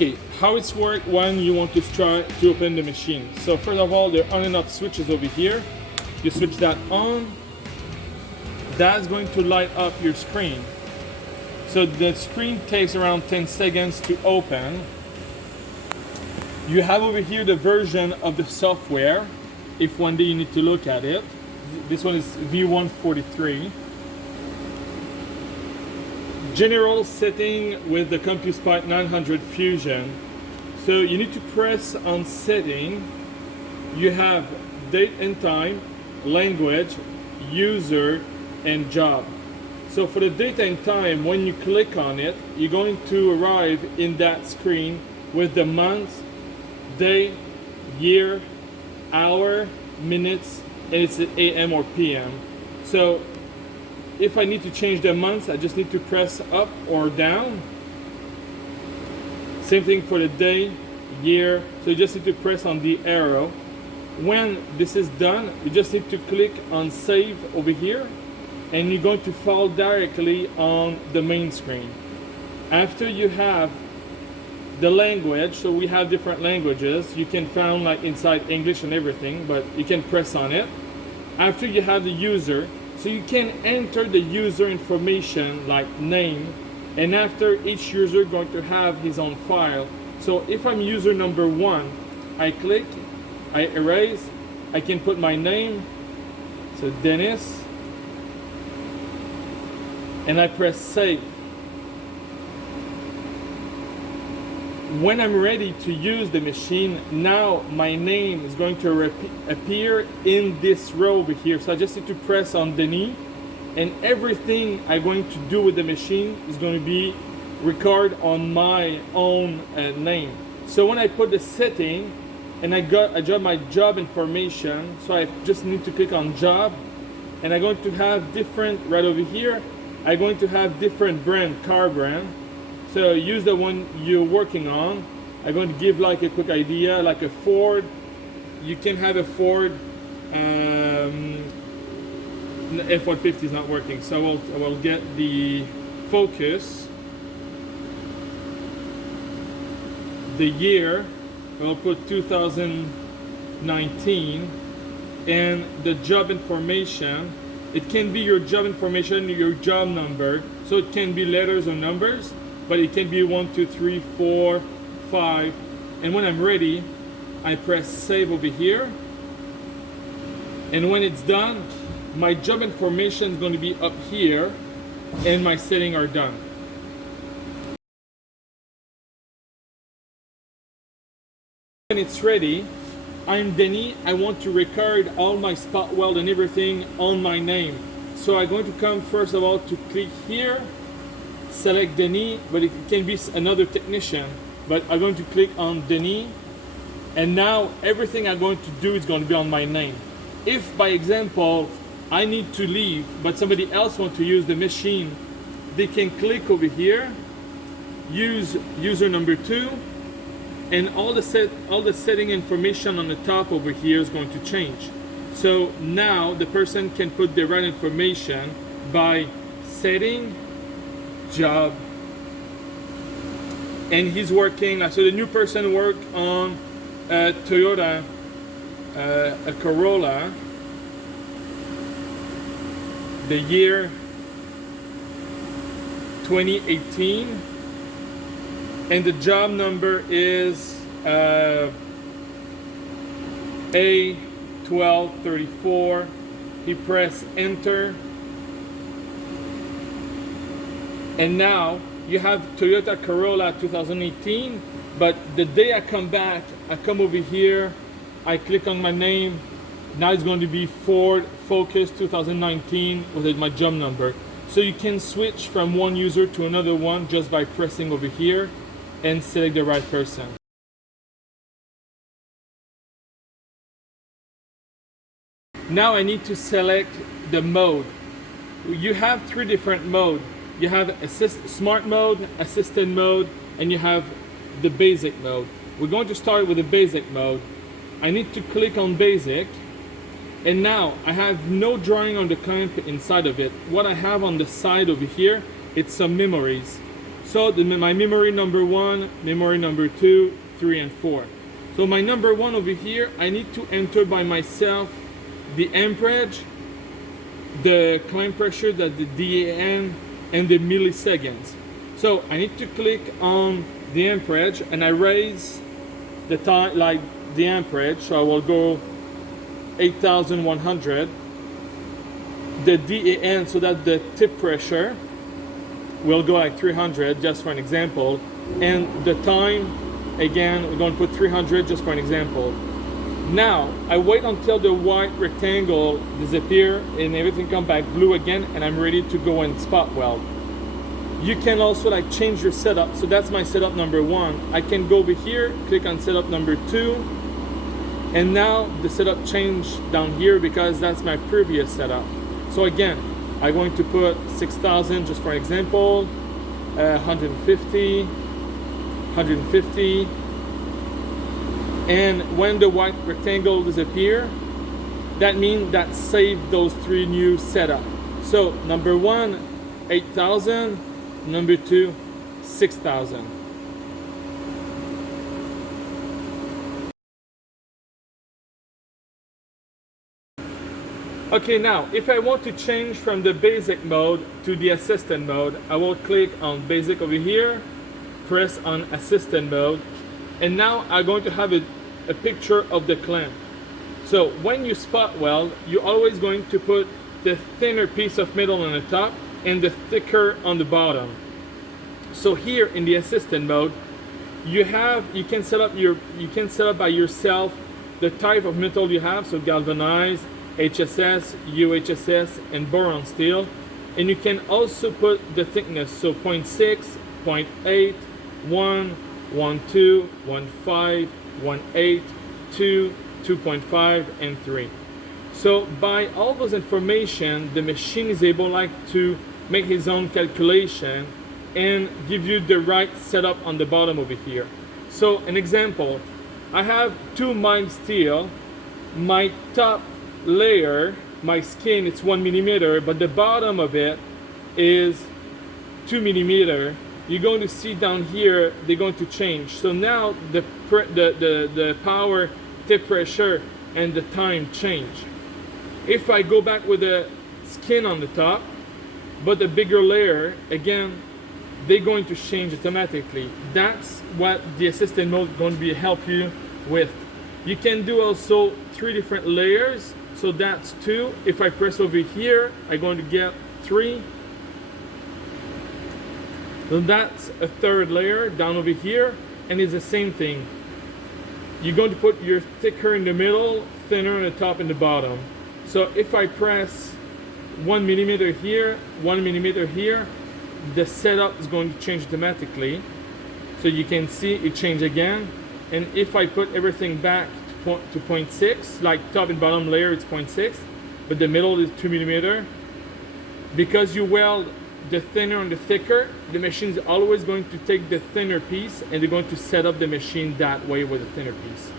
Okay, how it's work when you want to try to open the machine. So first of all, the on and off switches over here. You switch that on. That's going to light up your screen. So the screen takes around 10 seconds to open. You have over here the version of the software, if one day you need to look at it. This one is V143. General setting with the CPS900 Fusion. So you need to press on setting. You have date and time, language, user, and job. So for the date and time, when you click on it, you're going to arrive in that screen with the month, day, year, hour, minutes, and it's AM or PM. So if I need to change the months, I just need to press up or down. Same thing for the day, year. So you just need to press on the arrow. When this is done, you just need to click on save over here, and you're going to fall directly on the main screen. After you have the language, so we have different languages. You can find like inside English and everything, but you can press on it. After you have the user, so you can enter the user information like name, and after each user going to have his own file. So if I'm user number 1, I click, I erase, I can put my name, so Dennis, and I press save. When I'm ready to use the machine, now my name is going to appear in this row over here. So I just need to press on Denis, and everything I'm going to do with the machine is going to be recorded on my own name. So when I put the setting and I got my job information, so I just need to click on job, and I'm going to have different, right over here, I'm going to have different brand, car brand. So use the one you're working on. I'm going to give like a quick idea, like a Ford. You can have a Ford. F-150 is not working, so I will get the Focus. The year, I'll put 2019, and the job information. It can be your job information, your job number. So it can be letters or numbers, but it can be 1, 2, 3, 4, 5. And when I'm ready, I press save over here. And when it's done, my job information is going to be up here, and my settings are done. When it's ready, I'm Denis. I want to record all my spot weld and everything on my name. So I'm going to come first of all to click here, select Denis, but it can be another technician. But I'm going to click on Denis, and now everything I'm going to do is going to be on my name. If by example I need to leave, but somebody else wants to use the machine, they can click over here, use user number 2, and all the setting information on the top over here is going to change. So now the person can put the right information by setting, job, and he's working. So the new person worked on a Toyota, a Corolla, the year 2018, and the job number is A1234. He pressed enter, and now you have Toyota Corolla 2018, but the day I come back, I come over here, I click on my name. Now it's going to be Ford Focus 2019 with my job number. So you can switch from one user to another one just by pressing over here and select the right person. Now I need to select the mode. You have 3 different modes. You have smart mode, assisted mode, and you have the basic mode. We're going to start with the basic mode. I need to click on basic, and now I have no drawing on the clamp inside of it. What I have on the side over here, it's some memories. So my memory number 1, memory number 2, 3, and 4. So my number 1 over here, I need to enter by myself the amperage, the clamp pressure, the DAN, and the milliseconds. So I need to click on the amperage and I raise the time, like the amperage, so I will go 8,100. The DAN, so that the tip pressure will go like 300, just for an example. And the time, again, we're going to put 300 just for an example. Now, I wait until the white rectangle disappear and everything come back blue again, and I'm ready to go and spot weld. You can also like change your setup. So that's my setup number 1. I can go over here, click on setup number 2, and now the setup changed down here because that's my previous setup. So again, I'm going to put 6,000 just for an example, 150, 150, and when the white rectangle disappear, that means that saved those 3 new setup. So number 1, 8,000, number 2, 6,000. Okay, now if I want to change from the basic mode to the assistant mode, I will click on basic over here, press on assistant mode, and now I'm going to have a picture of the clamp. So when you spot weld, you're always going to put the thinner piece of metal on the top and the thicker on the bottom. So here in the assistant mode, you can set up by yourself the type of metal you have, so galvanized, HSS, UHSS, and boron steel, and you can also put the thickness, so 0.6, 0.8, 1, 1.2, 1.5, 1.8, 2, 2.5, and 3. So by all those information, the machine is able to make his own calculation and give you the right setup on the bottom over here. So an example, I have 2 mild steel. My top layer, my skin, it's 1 millimeter, but the bottom of it is 2 millimeter. You're going to see down here they're going to change. So now the power, tip pressure, and the time change. If I go back with the skin on the top but a bigger layer, again they're going to change automatically. That's what the assistant mode is going to help you with. You can do also 3 different layers. So that's 2. If I press over here, I'm going to get 3. So that's a 3rd layer down over here, and it's the same thing. You're going to put your thicker in the middle, thinner on the top and the bottom. So if I press 1 millimeter here, 1 millimeter here, the setup is going to change automatically. So you can see it change again. And if I put everything back to 0.6, like top and bottom layer, it's 0.6, but the middle is 2 millimeter. Because you weld the thinner and the thicker, the machine is always going to take the thinner piece and they're going to set up the machine that way with the thinner piece.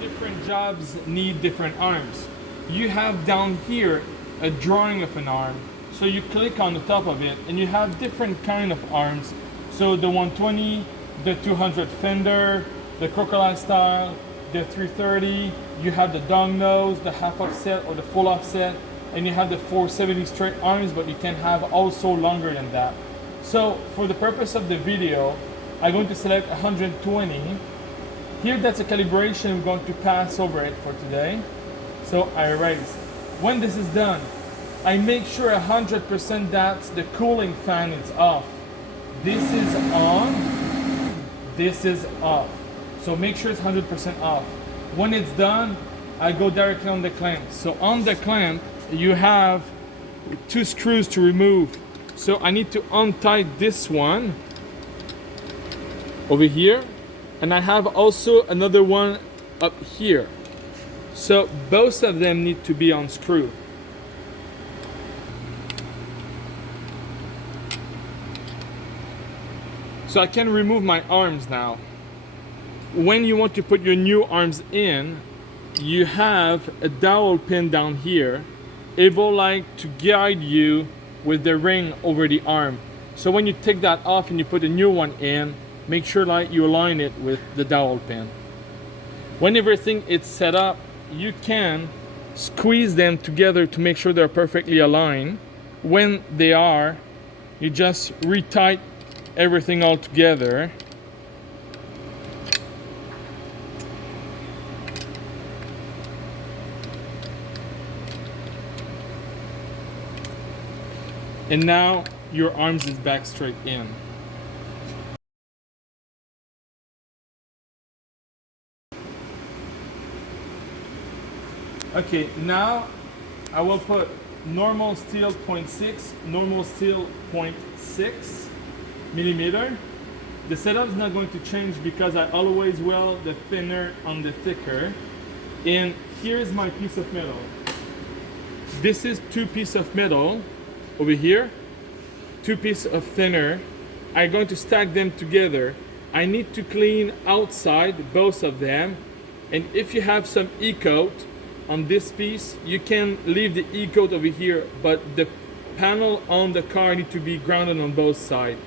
Different jobs need different arms. You have down here a drawing of an arm. So you click on the top of it and you have different kind of arms. So the 120, the 200 fender, the crocodile style, the 330, you have the dong nose, the half offset or the full offset, and you have the 470 straight arms, but you can have also longer than that. So for the purpose of the video, I'm going to select 120. Here that's a calibration, we're going to pass over it for today. So I erase. When this is done, I make sure 100% that the cooling fan is off. This is on, this is off. So make sure it's 100% off. When it's done, I go directly on the clamp. So on the clamp, you have 2 screws to remove. So I need to untie this one over here, and I have also another one up here. So both of them need to be unscrewed. So I can remove my arms now. When you want to put your new arms in, you have a dowel pin down here, able to guide you with the ring over the arm. So when you take that off and you put a new one in, make sure like you align it with the dowel pin. When everything is set up, you can squeeze them together to make sure they're perfectly aligned. When they are, you just retight everything all together. And now your arms is back straight in. Okay, now I will put normal steel 0.6, normal steel 0.6 millimeter. The setup is not going to change because I always weld the thinner on the thicker. And here is my piece of metal. This is 2 pieces of metal over here, 2 pieces of thinner. I'm going to stack them together. I need to clean outside both of them. And if you have some e-coat on this piece, you can leave the e-coat over here, but the panel on the car need to be grounded on both sides.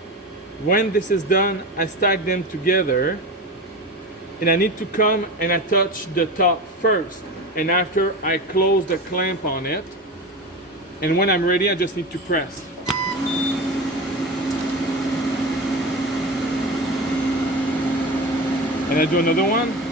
When this is done, I stack them together, and I need to come and I touch the top first, and after I close the clamp on it, and when I'm ready I just need to press. And I do another one.